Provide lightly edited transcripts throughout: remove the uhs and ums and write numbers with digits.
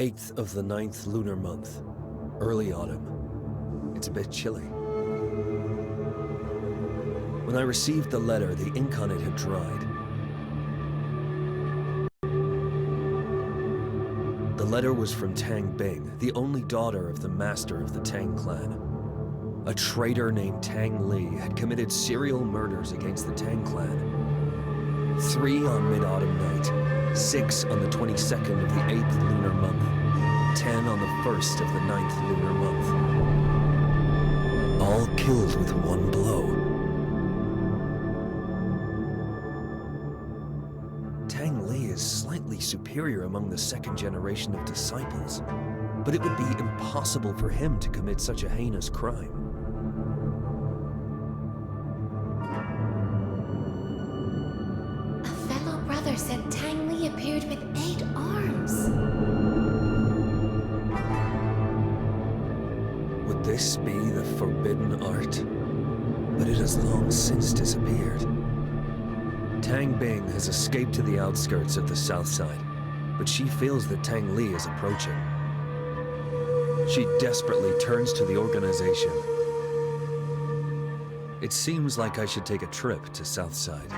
8th of the 9th lunar month, early autumn. It's a bit chilly. When I received the letter, the ink on it had dried. The letter was from Tang Bing, the only daughter of the master of the Tang clan. A traitor named Tang Li had committed serial murders against the Tang clan. 3 on mid-autumn night, 6 on the 22nd of the 8th lunar month, 10 on the 1st of the 9th lunar month. All killed with one blow. Tang Li is slightly superior among the second generation of disciples, but it would be impossible for him to commit such a heinous crime. A fellow brother said Tang Li appeared with 8 arms. Would this be the forbidden art? But it has long since disappeared. Tang Bing has escaped to the outskirts of the south side, but she feels that Tang Li is approaching. She desperately turns to the organization. It seems like I should take a trip to Southside.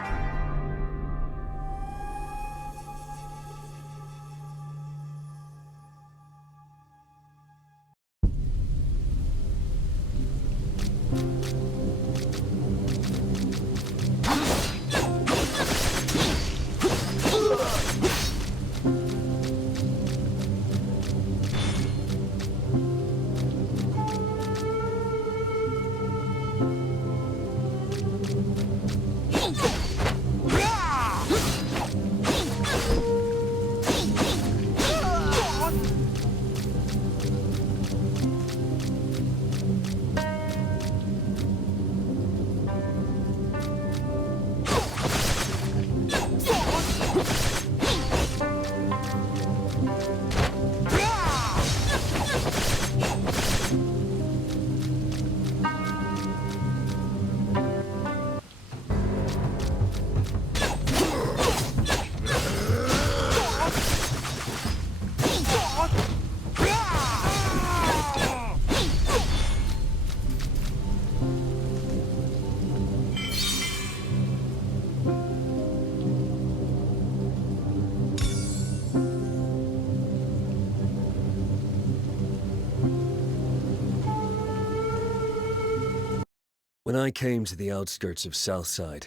When I came to the outskirts of Southside,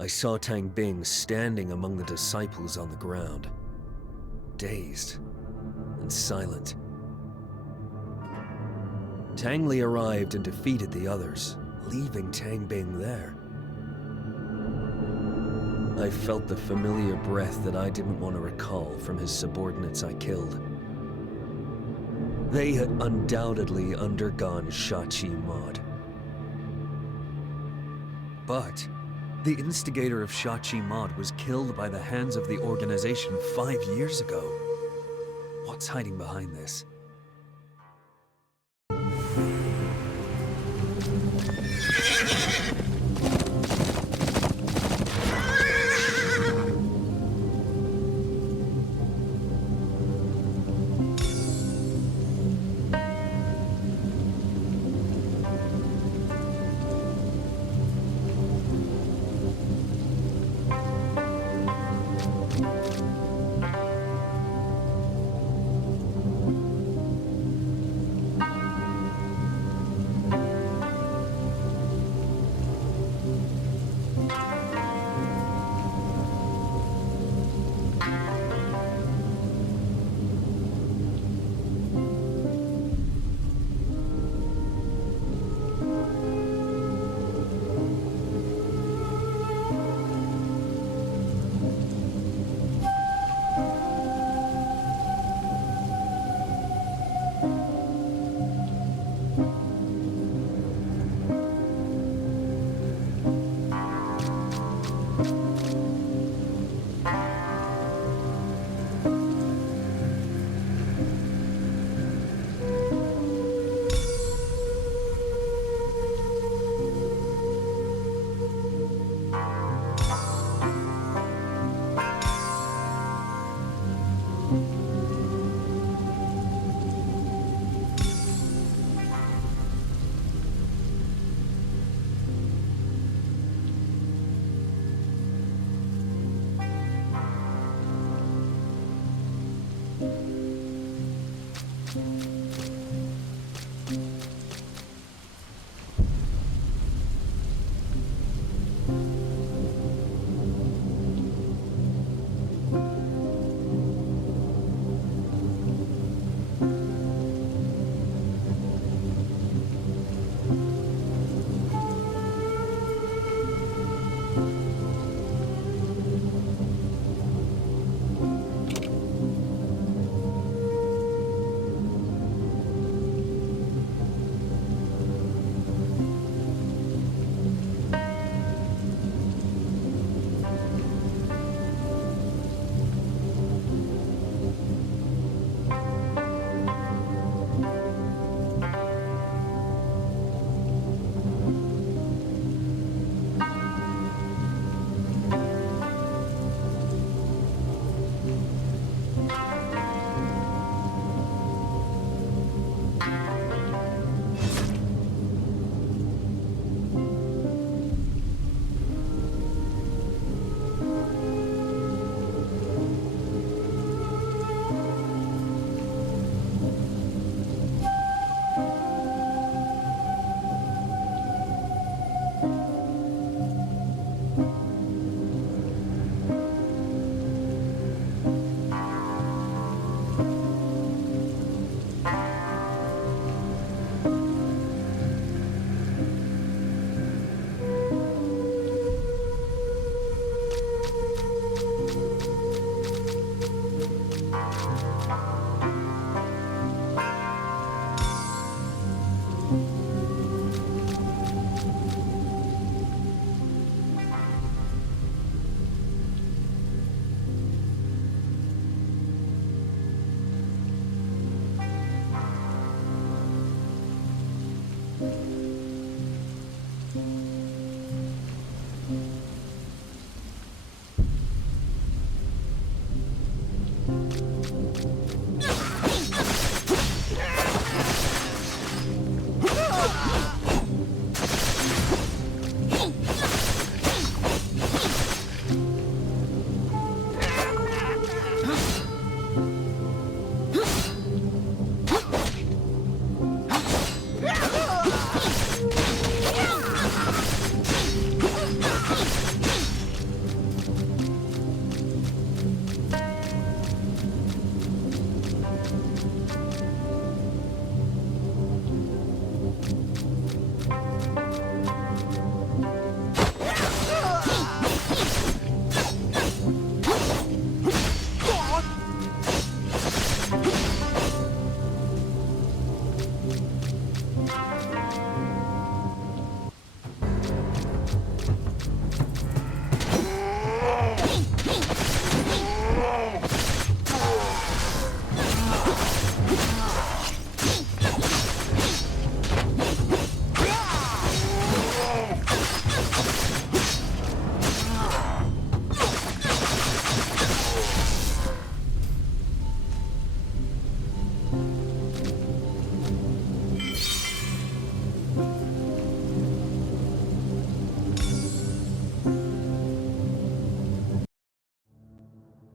I saw Tang Bing standing among the disciples on the ground, dazed and silent. Tang Li arrived and defeated the others, leaving Tang Bing there. I felt the familiar breath that I didn't want to recall from his subordinates I killed. They had undoubtedly undergone Shachi Mod. But the instigator of Shachi Mod was killed by the hands of the organization 5 years ago. What's hiding behind this?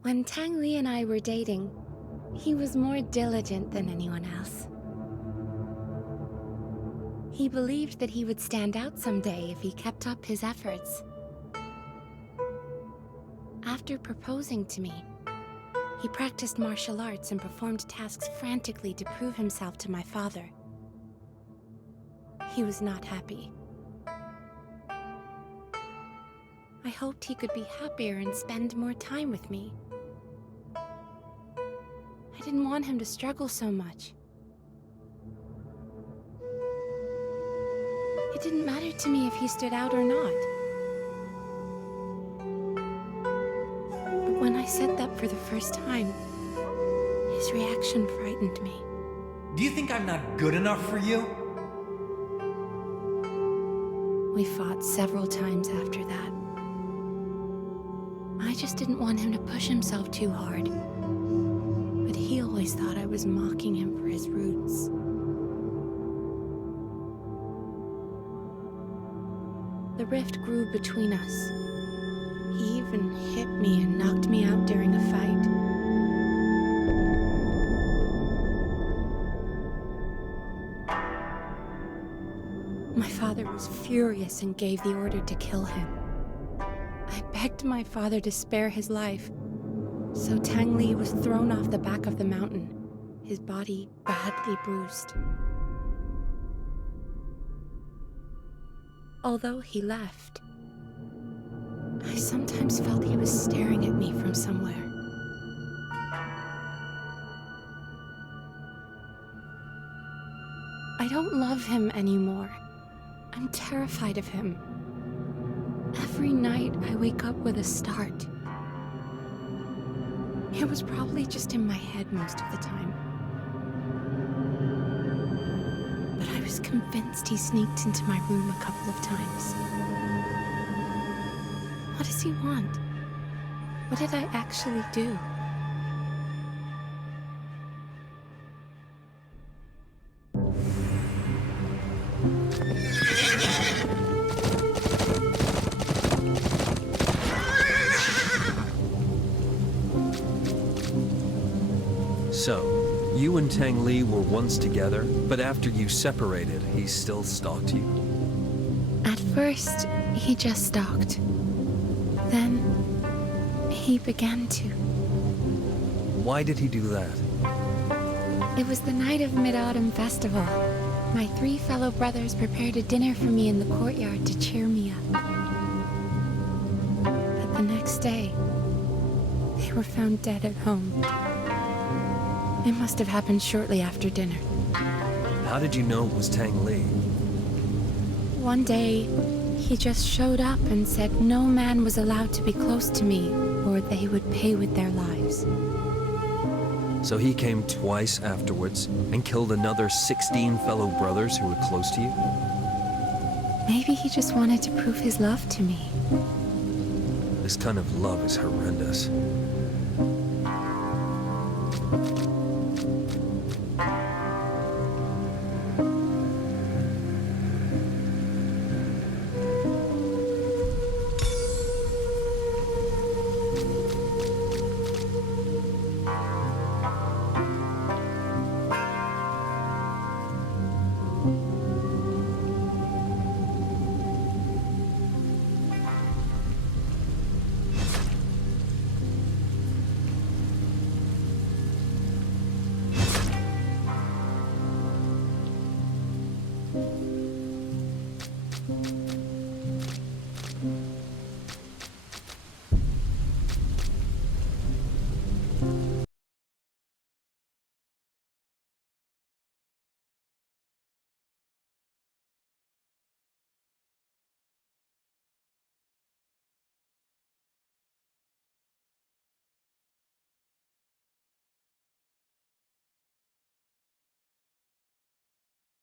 When Tang Li and I were dating, he was more diligent than anyone else. He believed that he would stand out someday if he kept up his efforts. After proposing to me, he practiced martial arts and performed tasks frantically to prove himself to my father. He was not happy. I hoped he could be happier and spend more time with me. I didn't want him to struggle so much. It didn't matter to me if he stood out or not. But when I said that for the first time, his reaction frightened me. Do you think I'm not good enough for you? We fought several times after that. I just didn't want him to push himself too hard. But he always thought I was mocking him for his roots. The rift grew between us. He even hit me and knocked me out during a fight. My father was furious and gave the order to kill him. I begged my father to spare his life, so Tang Li was thrown off the back of the mountain, his body badly bruised. Although he left, I sometimes felt he was staring at me from somewhere. I don't love him anymore. I'm terrified of him. Every night I wake up with a start. It was probably just in my head most of the time. But I was convinced he sneaked into my room a couple of times. What does he want? What did I actually do? So, you and Tang Li were once together, but after you separated, he still stalked you? At first, he just stalked. Then, he began to. Why did he do that? It was the night of Mid-Autumn Festival. My 3 fellow brothers prepared a dinner for me in the courtyard to cheer me up. But the next day, they were found dead at home. It must have happened shortly after dinner. How did you know it was Tang Li? One day, he just showed up and said no man was allowed to be close to me, or they would pay with their lives. So he came twice afterwards and killed another 16 fellow brothers who were close to you? Maybe he just wanted to prove his love to me. This kind of love is horrendous.